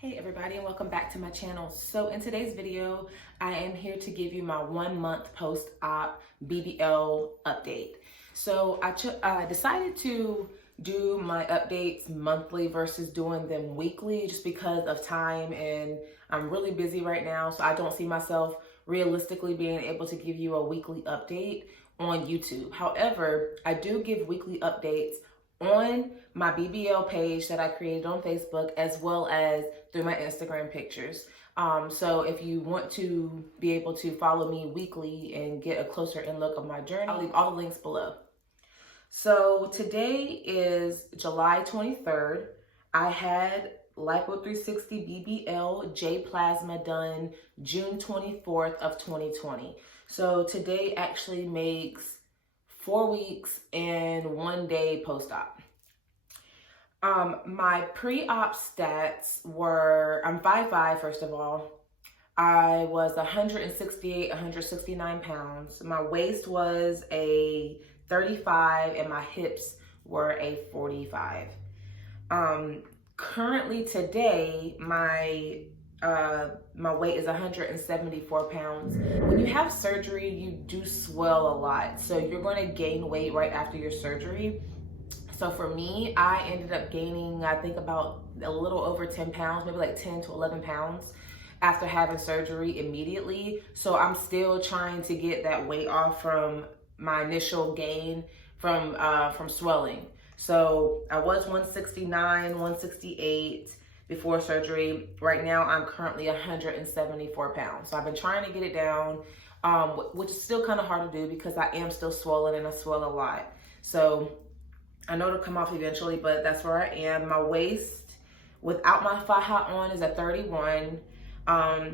Hey everybody, and welcome back to my channel. So in today's video, I am here to give you my 1 month post-op BBL update. So I decided to do my updates monthly versus doing them weekly just because of time, and I'm really busy right now, so I don't see myself realistically being able to give you a weekly update on YouTube. However, I do give weekly updates on my BBL page that I created on Facebook, as well as through my Instagram pictures. So if you want to be able to follow me weekly and get a closer in look of my journey, I'll leave all the links below. So today is July 23rd. I had Lipo 360 BBL Jplasma done June 24th of 2020. So today actually makes 4 weeks and 1 day post-op. My pre-op stats were, I'm 5'5", first of all. I was 168, 169 pounds. My waist was a 35 and my hips were a 45. Currently today, my weight is 174 pounds. When you have surgery, you do swell a lot. So you're going to gain weight right after your surgery. So for me, I ended up gaining, I think about a little over 10 pounds, maybe like 10 to 11 pounds after having surgery immediately. So I'm still trying to get that weight off from my initial gain from swelling. So I was 169, 168 before surgery. Right now, I'm currently 174 pounds. So I've been trying to get it down, which is still kind of hard to do because I am still swollen and I swell a lot. So I know it'll come off eventually, but that's where I am. My waist without my faja on is a 31.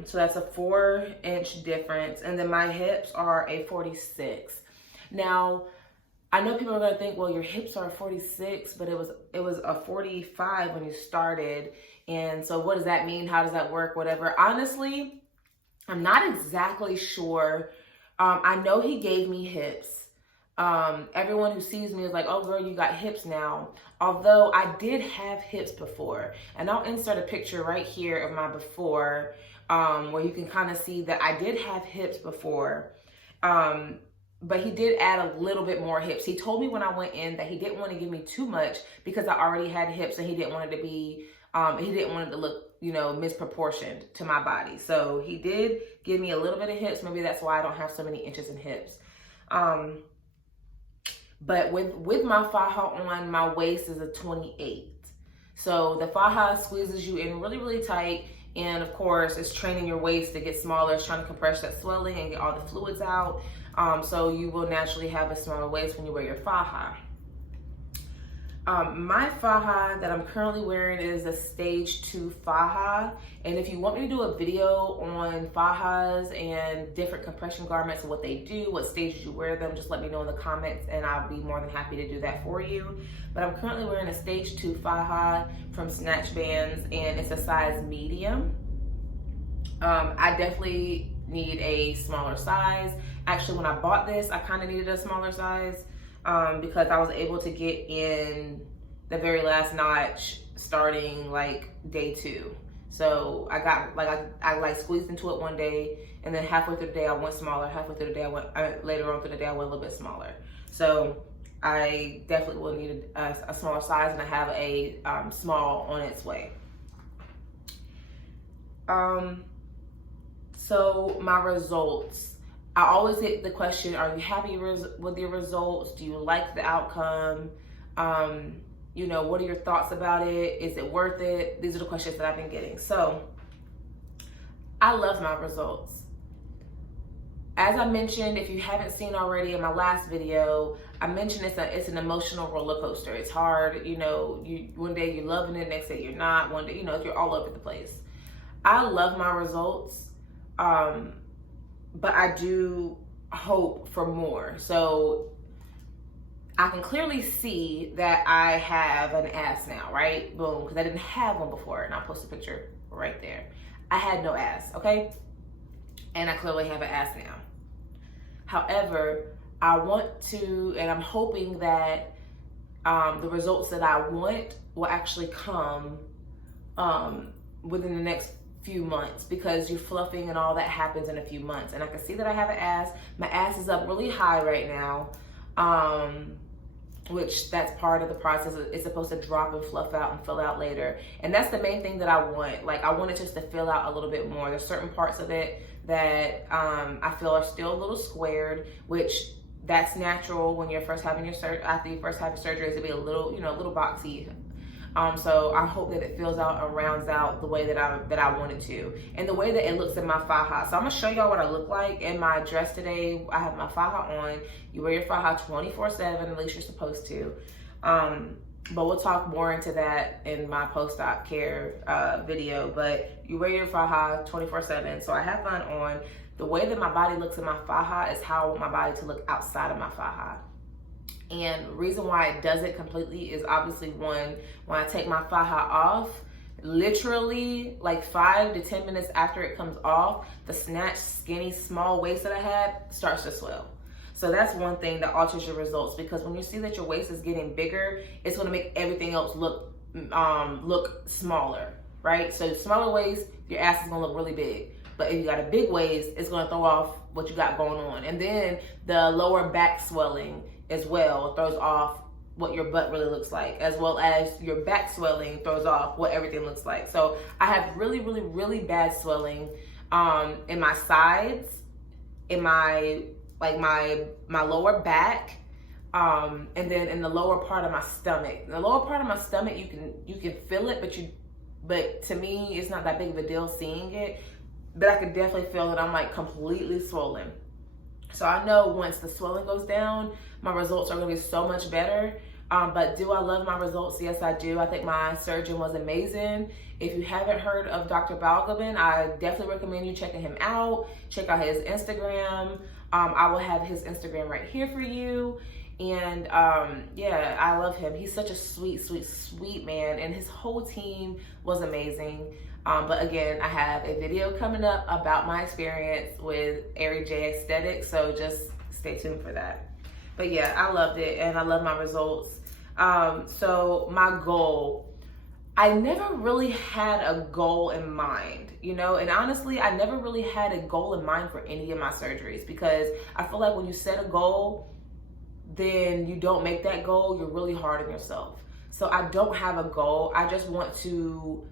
So that's a 4-inch difference. And then my hips are a 46. Now, I know people are gonna think, well, your hips are 46, but it was a 45 when you started. And so what does that mean? How does that work? Whatever. Honestly, I'm not exactly sure. I know he gave me hips. Everyone who sees me is like, oh girl, you got hips now. Although I did have hips before. And I'll insert a picture right here of my before, where you can kind of see that I did have hips before. But he did add a little bit more hips. He told me when I went in that he didn't want to give me too much because I already had hips and he didn't want it to be, he didn't want it to look, you know, misproportioned to my body. So he did give me a little bit of hips. Maybe that's why I don't have so many inches in hips. But with my faja on, my waist is a 28. So the faja squeezes you in really, really tight. And of course, it's training your waist to get smaller. It's trying to compress that swelling and get all the fluids out. So you will naturally have a smaller waist when you wear your faja. My faja that I'm currently wearing is a stage 2 faja. And if you want me to do a video on fajas and different compression garments and what they do, what stages you wear them, just let me know in the comments and I'll be more than happy to do that for you. But I'm currently wearing a stage 2 faja from Snatch Bands and it's a size medium. I definitely need a smaller size. Actually, when I bought this, I kind of needed a smaller size. Because I was able to get in the very last notch starting like day 2. So I got I squeezed into it one day, and then halfway through the day I went smaller. Halfway through the day later on through the day I went a little bit smaller. So I definitely will need a smaller size, and I have a small on its way. So my results. I always get the question, are you happy with your results? Do you like the outcome? You know, what are your thoughts about it? Is it worth it? These are the questions that I've been getting. So I love my results. As I mentioned, if you haven't seen already in my last video, I mentioned it's an emotional roller coaster. It's hard, you know, one day you're loving it, next day you're not. One day, you know, you're all over the place. I love my results. But I do hope for more. So I can clearly see that I have an ass now, right? Boom, because I didn't have one before, and I'll post a picture right there. I had no ass, okay? And I clearly have an ass now. However, I want to, and I'm hoping that the results that I want will actually come within the next few months, because your fluffing and all that happens in a few months. And I can see that I have an ass. My ass is up really high right now, which that's part of the process. It's supposed to drop and fluff out and fill out later. And that's the main thing that I want. Like, I want it just to fill out a little bit more. There's certain parts of it that I feel are still a little squared, which that's natural when you're first having your surgery. After you first have your surgery, to be a little, you know, a little boxy. So I hope that it fills out and rounds out the way that I want it to, and the way that it looks in my faja. So I'm gonna show y'all what I look like in my dress today. I have my faja on. You wear your faja 24/7, at least you're supposed to. But we'll talk more into that in my post-op care video. But you wear your faja 24/7. So I have mine on. The way that my body looks in my faja is how I want my body to look outside of my faja. And the reason why it does it completely is obviously, one, when I take my faja off, literally like 5 to 10 minutes after it comes off, the snatched, skinny, small waist that I had starts to swell. So that's one thing that alters your results, because when you see that your waist is getting bigger, it's gonna make everything else look smaller, right? So smaller waist, your ass is gonna look really big. But if you got a big waist, it's gonna throw off what you got going on. And then the lower back swelling as well throws off what your butt really looks like, as well as your back swelling throws off what everything looks like. So I have really, really, really bad swelling in my sides, in my lower back, and then in the lower part of my stomach. In the lower part of my stomach, you can feel it, but to me, it's not that big of a deal seeing it. But I could definitely feel that I'm like completely swollen. So I know once the swelling goes down, my results are gonna be so much better. But do I love my results? Yes, I do. I think my surgeon was amazing. If you haven't heard of Dr. Balgobin, I definitely recommend you checking him out. Check out his Instagram. I will have his Instagram right here for you. And yeah, I love him. He's such a sweet, sweet, sweet man. And his whole team was amazing. But again, I have a video coming up about my experience with Ari J Aesthetics, so just stay tuned for that. But yeah, I loved it, and I love my results. So my goal, I never really had a goal in mind, you know, and honestly, I never really had a goal in mind for any of my surgeries, because I feel like when you set a goal, then you don't make that goal, you're really hard on yourself. So I don't have a goal. I just want the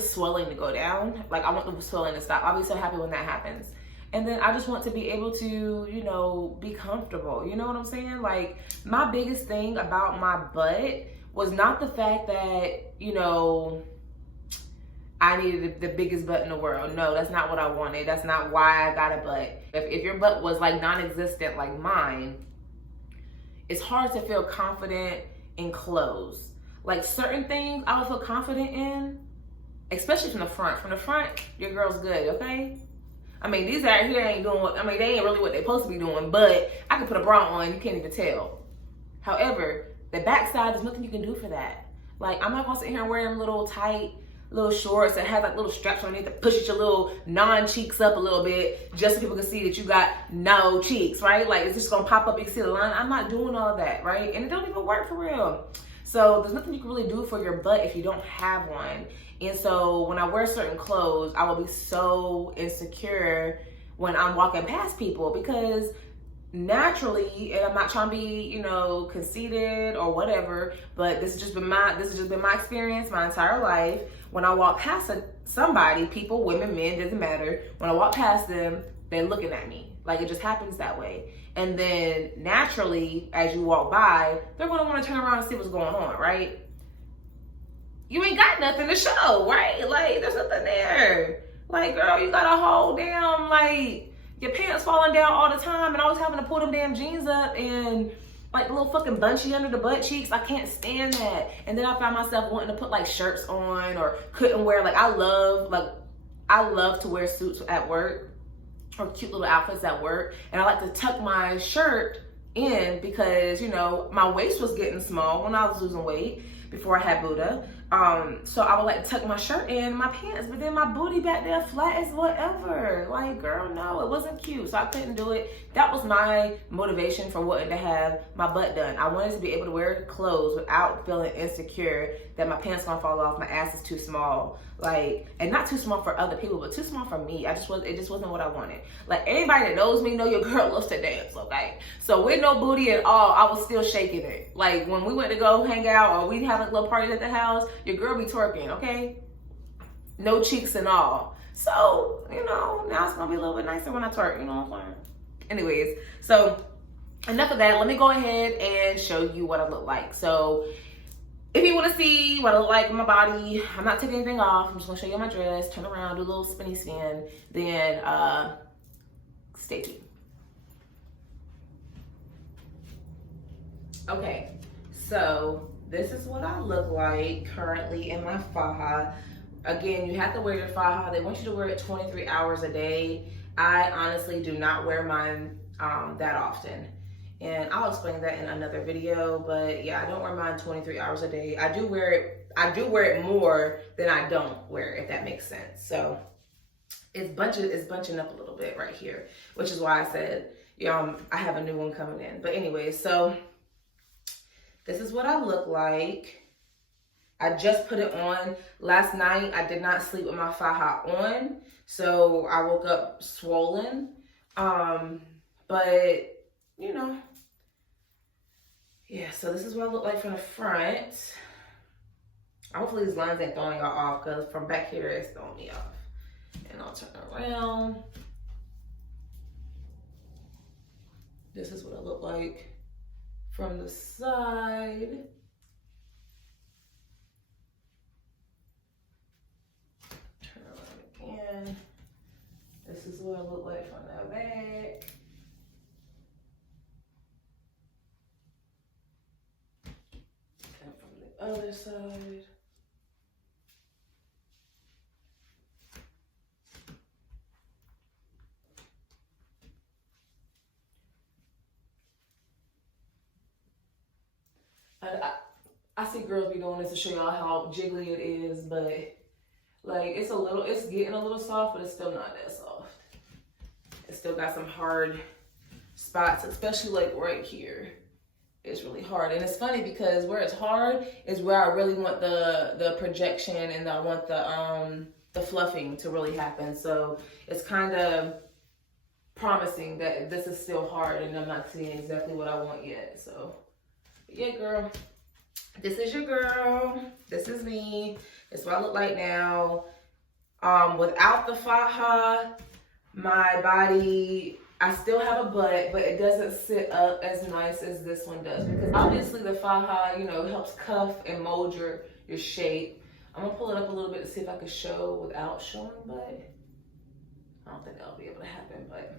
swelling to go down. Like, I want the swelling to stop. I'll be so happy when that happens. And then I just want to be able to, you know, be comfortable. You know what I'm saying? Like, my biggest thing about my butt was not the fact that, you know, I needed the biggest butt in the world. No, that's not what I wanted. That's not why I got a butt. If your butt was like non-existent like mine, it's hard to feel confident in clothes. Like, certain things I would feel confident in, especially from the front. From the front, your girl's good, okay? I mean, these out here ain't doing what, I mean, they ain't really what they're supposed to be doing, but I can put a bra on, you can't even tell. However, the backside, there's nothing you can do for that. Like, I'm not gonna sit here and wear them little tight, little shorts that have like little straps underneath that pushes your little non-cheeks up a little bit, just so people can see that you got no cheeks, right? Like, it's just gonna pop up, you can see the line. I'm not doing all of that, right? And it don't even work for real. So there's nothing you can really do for your butt if you don't have one. And so when I wear certain clothes, I will be so insecure when I'm walking past people, because naturally, and I'm not trying to be, you know, conceited or whatever, but this has just been my experience my entire life. When I walk past somebody, people, women, men, doesn't matter. When I walk past them, they're looking at me. Like, it just happens that way. And then naturally, as you walk by, they're gonna want to turn around and see what's going on, right? You ain't got nothing to show, right? Like, there's nothing there. Like, girl, you got a whole damn, like, your pants falling down all the time, and I was having to pull them damn jeans up, and like a little fucking bunchy under the butt cheeks. I can't stand that. And then I found myself wanting to put like shirts on, or couldn't wear, like, I love to wear suits at work, or cute little outfits at work. And I like to tuck my shirt in because, you know, my waist was getting small when I was losing weight before I had Buddha. So I would like to tuck my shirt in my pants, but then my booty back there flat as whatever. Like, girl, no, it wasn't cute. So I couldn't do it. That was my motivation for wanting to have my butt done. I wanted to be able to wear clothes without feeling insecure that my pants gonna fall off, my ass is too small. Like, and not too small for other people, but too small for me. It just wasn't what I wanted. Like, anybody that knows me know your girl loves to dance, okay? So with no booty at all, I was still shaking it. Like, when we went to go hang out or we'd have like little parties at the house, your girl be twerking, okay? No cheeks and all. So, you know, now it's gonna be a little bit nicer when I twerk, you know what I'm saying? Anyways, so enough of that. Let me go ahead and show you what I look like. So if you want to see what I look like in my body, I'm not taking anything off. I'm just gonna show you my dress, turn around, do a little spinny spin, then stay tuned. Okay, so this is what I look like currently in my faja. Again, you have to wear your faja. They want you to wear it 23 hours a day. I honestly do not wear mine that often. And I'll explain that in another video, but yeah, I don't wear mine 23 hours a day. I do wear it more than I don't wear it, if that makes sense. So it's bunching up a little bit right here, which is why I said, I have a new one coming in. But anyway, so this is what I look like. I just put it on last night. I did not sleep with my faja on, so I woke up swollen. But you know, yeah, so this is what I look like from the front. Hopefully these lines ain't throwing y'all off, because from back here it's throwing me off. And I'll turn around. This is what I look like from the side. Turn around again. This is what I look like from the back. Other side. I see girls be doing this to show y'all how jiggly it is, but like it's getting a little soft, but it's still not that soft. It's still got some hard spots, especially like right here. It's really hard. And it's funny because where it's hard is where I really want the projection, and I want the fluffing to really happen. So it's kind of promising that this is still hard and I'm not seeing exactly what I want yet. So yeah, girl, this is your girl. This is me. This is what I look like now. Without the faja, my body, I still have a butt, but it doesn't sit up as nice as this one does, because obviously the faja, helps cuff and mold your shape. I'm gonna pull it up a little bit to see if I can show without showing butt. I don't think that'll be able to happen, but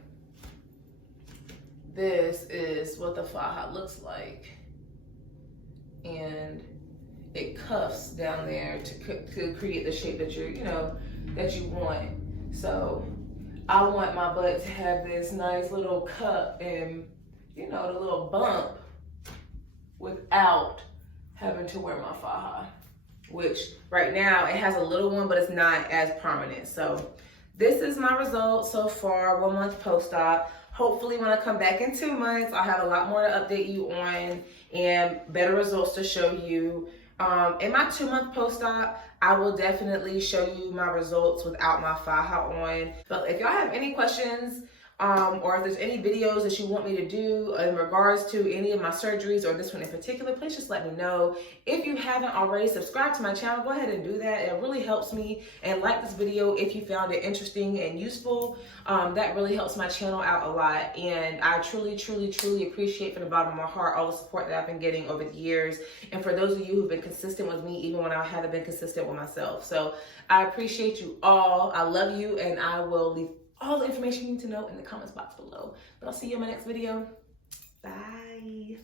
this is what the faja looks like. And it cuffs down there to create the shape that that you want. So I want my butt to have this nice little cup and, the little bump without having to wear my faja, which right now it has a little one, but it's not as prominent. So this is my results so far, 1 month post-op. Hopefully when I come back in 2 months, I'll have a lot more to update you on and better results to show you. In my 2 month post-op, I will definitely show you my results without my faja on. But if y'all have any questions, or if there's any videos that you want me to do in regards to any of my surgeries or this one in particular, please just let me know. If you haven't already subscribed to my channel, go ahead and do that. It really helps me. And like this video if you found it interesting and useful. That really helps my channel out a lot. And I truly, truly, truly appreciate from the bottom of my heart all the support that I've been getting over the years. And for those of you who've been consistent with me, even when I haven't been consistent with myself. So I appreciate you all. I love you, and I will leave all the information you need to know in the comments box below. But I'll see you in my next video. Bye.